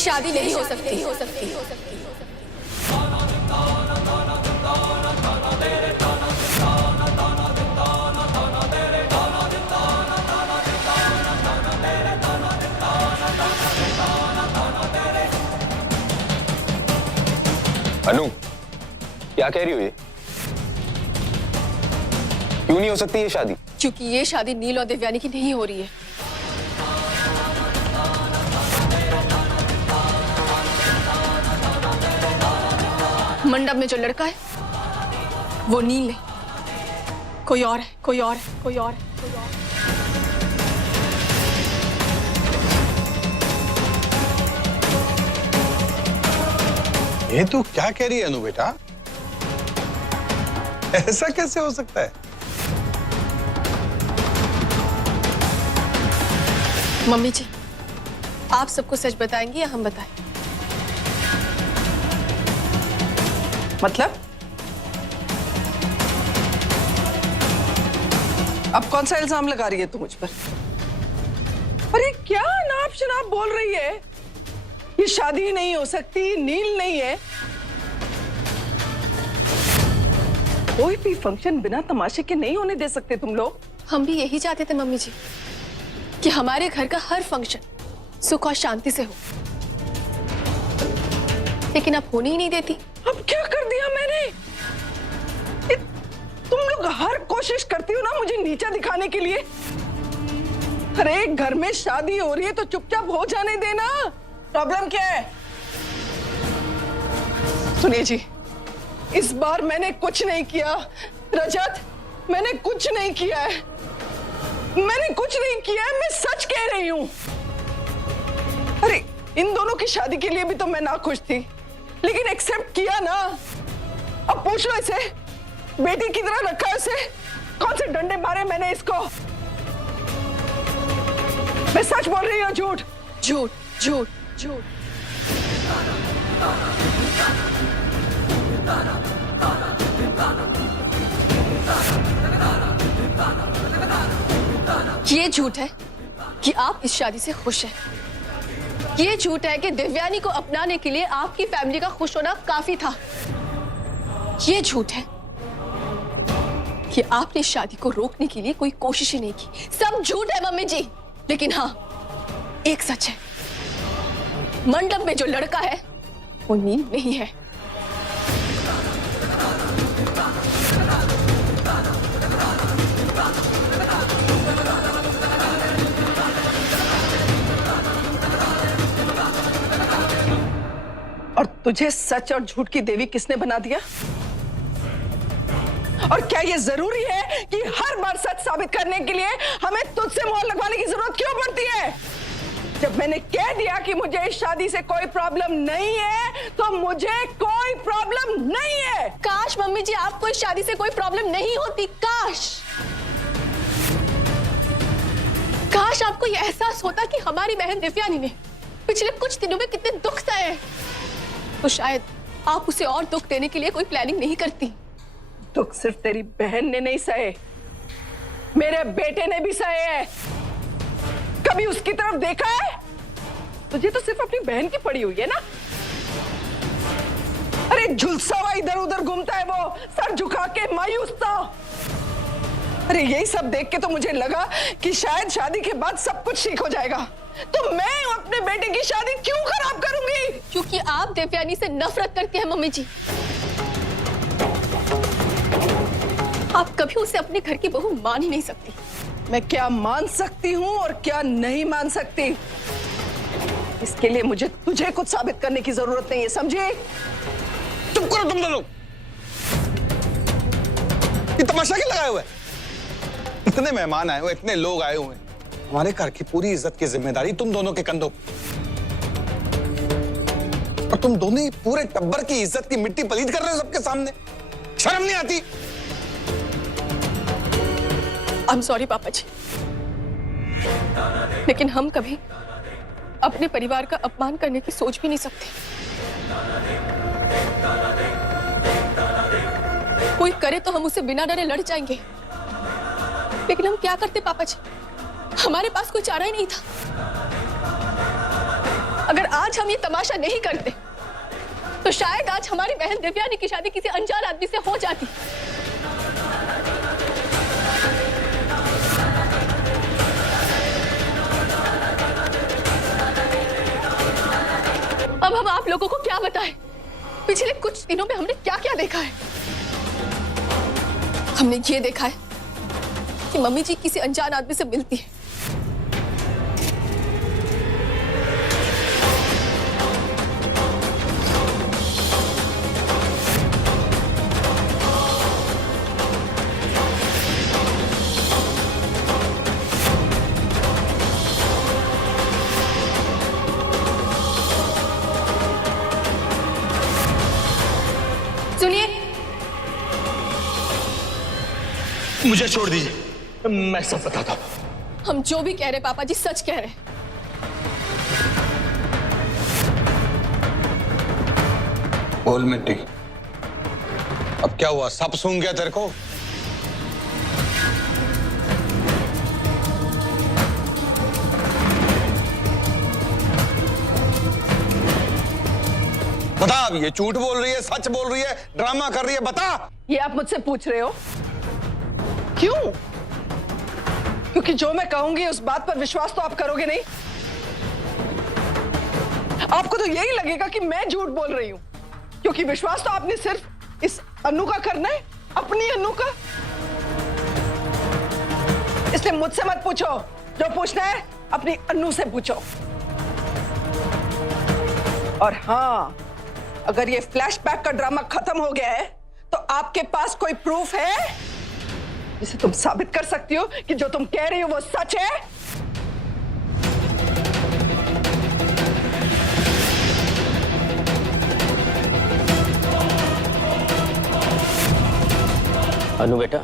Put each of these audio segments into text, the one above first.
शादी नहीं हो सकती। अनु, क्या कह रही हो ये? क्यों नहीं हो सकती ये शादी? क्योंकि ये शादी नील और देवयानी की नहीं हो रही है। मंडप में जो लड़का है वो नील नहीं, कोई और है, कोई और है, कोई और है, कोई और है। ये तू क्या कह रही है अनु बेटा? ऐसा कैसे हो सकता है? मम्मी जी, आप सबको सच बताएंगी या हम बताएं? मतलब? अब कौन सा इल्जाम लगा रही है तू मुझ पर? अरे क्या नाप शनाप बोल रही है? ये शादी नहीं हो सकती, नील नहीं है। कोई भी फंक्शन बिना तमाशे के नहीं होने दे सकते तुम लोग। हम भी यही चाहते थे मम्मी जी कि हमारे घर का हर फंक्शन सुख और शांति से हो, लेकिन आप होने ही नहीं देती। अब क्या कर दिया मैंने? तुम लोग हर कोशिश करती हो ना मुझे नीचा दिखाने के लिए। अरे घर में शादी हो रही है तो चुपचाप हो जाने देना। प्रॉब्लम क्या है? सुनिए जी, इस बार मैंने कुछ नहीं किया। रजत, मैंने कुछ नहीं किया है। मैंने कुछ नहीं किया है, मैं सच कह रही हूं। अरे इन दोनों की शादी के लिए भी तो मैं नाखुश थी, लेकिन एक्सेप्ट किया ना। अब पूछ लो इसे, बेटी की तरह रखा उसे। कौन से डंडे मारे मैंने इसको? मैं सच बोल रही हूँ, झूठ झूठ झूठ झूठ। ये झूठ है कि आप इस शादी से खुश हैं। ये झूठ है कि देवयानी को अपनाने के लिए आपकी फैमिली का खुश होना काफी था। ये झूठ है कि आपने शादी को रोकने के लिए कोई कोशिश ही नहीं की। सब झूठ है मम्मी जी, लेकिन हाँ, एक सच है, मंडप में जो लड़का है वो नील नहीं है। और तुझे सच और झूठ की देवी किसने बना दिया? और क्या ये जरूरी है कि हर बार सच साबित करने के लिए हमें तुझसे मोहर लगवाने की जरूरत क्यों पड़ती है? जब मैंने कह दिया कि मुझे इस शादी से कोई प्रॉब्लम नहीं है, तो मुझे कोई प्रॉब्लम नहीं है। काश मम्मी जी आपको इस शादी से कोई प्रॉब्लम नहीं होती। काश आपको यह एहसास होता कि हमारी बहन देवयानी ने पिछले कुछ दिनों में कितने दुख सहे हैं, तो शायद आप उसे और दुख देने के लिए कोई प्लानिंग नहीं करती। दुख सिर्फ तेरी बहन ने नहीं सहे, मेरे बेटे ने भी सहे हैं। कभी उसकी तरफ देखा है? तुझे तो सिर्फ अपनी बहन की पड़ी हुई है ना। अरे झुलसा हुआ इधर उधर घूमता है वो, सर झुका के मायूस था। अरे यही सब देख के तो मुझे लगा कि शायद शादी के बाद सब कुछ ठीक हो जाएगा। तो मैं अपने बेटे की शादी क्यों खराब करूंगी? क्योंकि आप देवयानी से नफरत करते हैं मम्मी जी। आप कभी उसे अपने घर की बहू मान ही नहीं सकती। मैं क्या मान सकती हूँ और क्या नहीं मान सकती, इसके लिए मुझे तुझे कुछ साबित करने की जरूरत नहीं है, समझे? चुप करो तुम दोनों। ये तमाशा क्या लगाए हुए? इतने मेहमान आए हुए, इतने लोग आए हुए, हमारे घर की पूरी इज्जत की जिम्मेदारी तुम दोनों के कंधों पर। और तुम दोनों ही पूरे टब्बर की इज्जत की मिट्टी पलीद कर रहे हो सबके सामने। शर्म नहीं आती? आई एम सॉरी पापा जी, लेकिन हम कभी अपने परिवार का अपमान करने की सोच भी नहीं सकते। कोई करे तो हम उसे बिना डरे लड़ जाएंगे, लेकिन हम क्या करते पापा जी? हमारे पास कोई चारा ही नहीं था। अगर आज हम ये तमाशा नहीं करते तो शायद आज हमारी बहन दिव्यानी की शादी किसी अनजान आदमी से हो जाती। अब हम आप लोगों को क्या बताएं? पिछले कुछ दिनों में हमने क्या क्या देखा है। हमने ये देखा है कि मम्मी जी किसी अनजान आदमी से मिलती है। सुनिए, मुझे छोड़ दीजिए, मैं सब बताता हूं। हम जो भी कह रहे पापा जी सच कह रहे हैं। बोल मिट्टी, अब क्या हुआ? सब सूंघ गया तेरे को? बता, अब ये झूठ बोल रही है, सच बोल रही है, ड्रामा कर रही है? बता। ये आप मुझसे पूछ रहे हो? क्यों? क्योंकि जो मैं कहूंगी उस बात पर विश्वास तो आप करोगे नहीं। आपको तो यही लगेगा कि मैं झूठ बोल रही हूं, क्योंकि विश्वास तो आपने सिर्फ इस अनु का करना है, अपनी अनु का। इसलिए मुझसे मत पूछो, जो पूछना है अपनी अनु से पूछो। और हाँ, अगर ये फ्लैशबैक का ड्रामा खत्म हो गया है तो आपके पास कोई प्रूफ है जिसे तुम साबित कर सकती हो कि जो तुम कह रही हो वो सच है? अनु बेटा,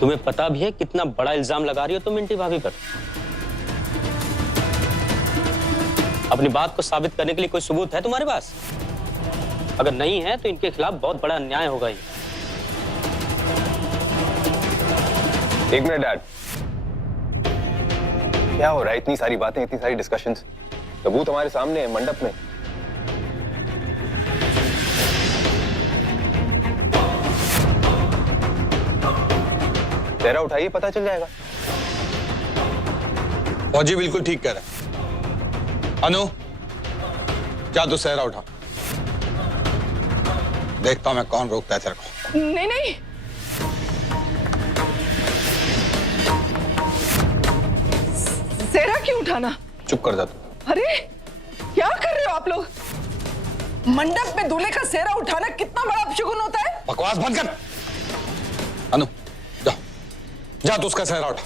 तुम्हें पता भी है कितना बड़ा इल्जाम लगा रही हो तुम मिंटी भाभी पर? अपनी बात को साबित करने के लिए कोई सबूत है तुम्हारे पास? अगर नहीं है तो इनके खिलाफ बहुत बड़ा अन्याय होगा ये। एक मिनट डैड, क्या हो रहा है? इतनी सारी बातें, इतनी सारी डिस्कशंस, सबूत हमारे सामने है, मंडप में। चेहरा उठाइए, पता चल जाएगा। फौजी बिल्कुल ठीक कह रहा है। अनु, जा तू सेहरा उठा, देखता हूं मैं कौन रोकता है तेरे को। नहीं नहीं, सेहरा क्यों उठाना? चुप कर जा तू। अरे क्या कर रहे हो आप लोग? मंडप में दूल्हे का सेहरा उठाना कितना बड़ा अपशगुन होता है। बकवास बंद कर। अनु, जा जा तू उसका सेहरा उठा।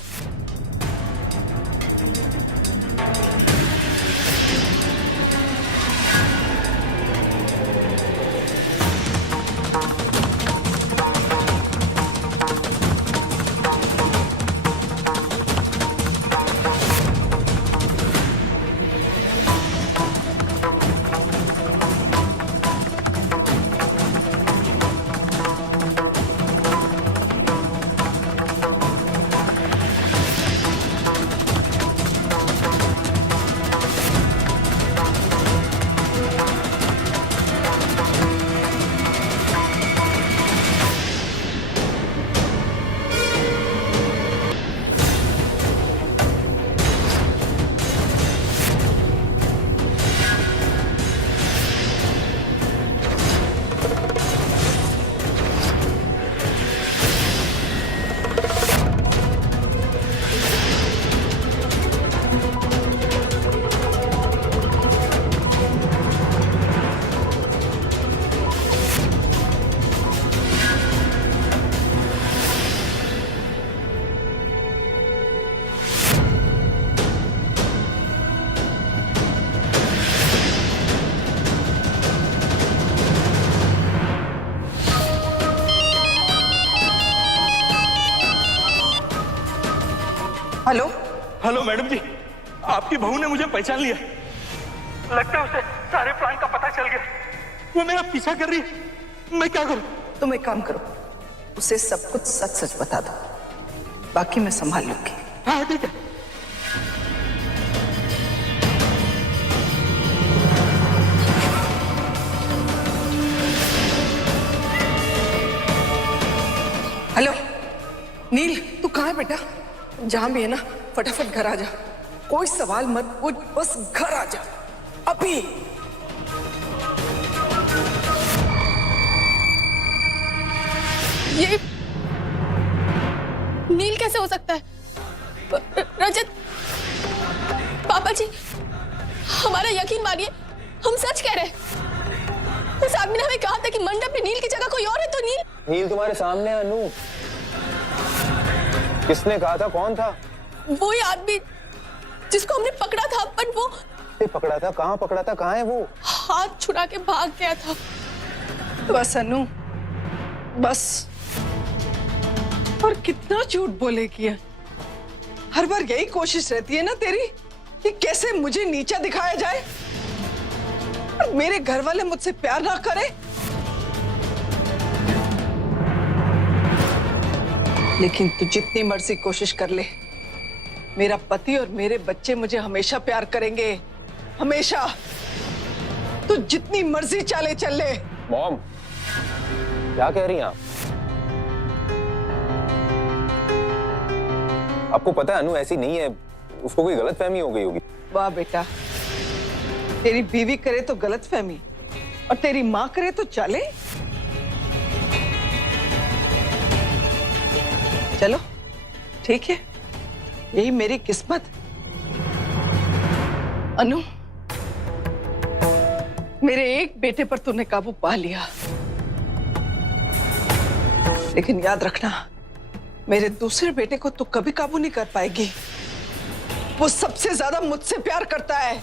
हेलो हेलो मैडम जी, आपकी बहू ने मुझे पहचान लिया। लगता है उसे सारे प्लान का पता चल गया। वो मेरा पीछा कर रही है। मैं क्या करूं? तुम एक काम करो, उसे सब कुछ सच सच बता दो, बाकी मैं संभाल लूंगी। हाँ ठीक है। नील तू कहाँ है बेटा? जहां भी है ना फटाफट घर आ जा। कोई सवाल मत पूछ, बस घर आ जा अभी। ये नील कैसे हो सकता है? रजत, पापा जी हमारा यकीन मानिए, हम सच कह रहे हैं। उस आदमी ने हमें कहा था कि मंडप में नील की जगह कोई और है, तो नील तुम्हारे सामने है, अनु। किसने कहा था? कौन था? वही आदमी जिसको हमने पकड़ा था, पर वो पकड़ा था? कहाँ पकड़ा था? कहाँ है वो? हाथ छुड़ा के भाग गया था। बस अनु, बस। और कितना झूठ बोलेगी है? हर बार यही कोशिश रहती है ना तेरी कि कैसे मुझे नीचा दिखाया जाए और मेरे घर वाले मुझसे प्यार ना करें। लेकिन तू जितनी मर्जी कोशिश कर ले, मेरा पति और मेरे बच्चे मुझे हमेशा प्यार करेंगे, हमेशा। तू जितनी मर्जी चाले चल ले। मॉम, क्या कह रही हैं आप? आपको पता है अनु ऐसी नहीं है, उसको कोई गलतफहमी हो गई होगी। वाह बेटा, तेरी बीवी करे तो गलतफहमी और तेरी माँ करे तो चले। चलो ठीक है, यही मेरी किस्मत। अनु, मेरे एक बेटे पर तूने काबू पा लिया, लेकिन याद रखना मेरे दूसरे बेटे को तू कभी काबू नहीं कर पाएगी। वो सबसे ज्यादा मुझसे प्यार करता है।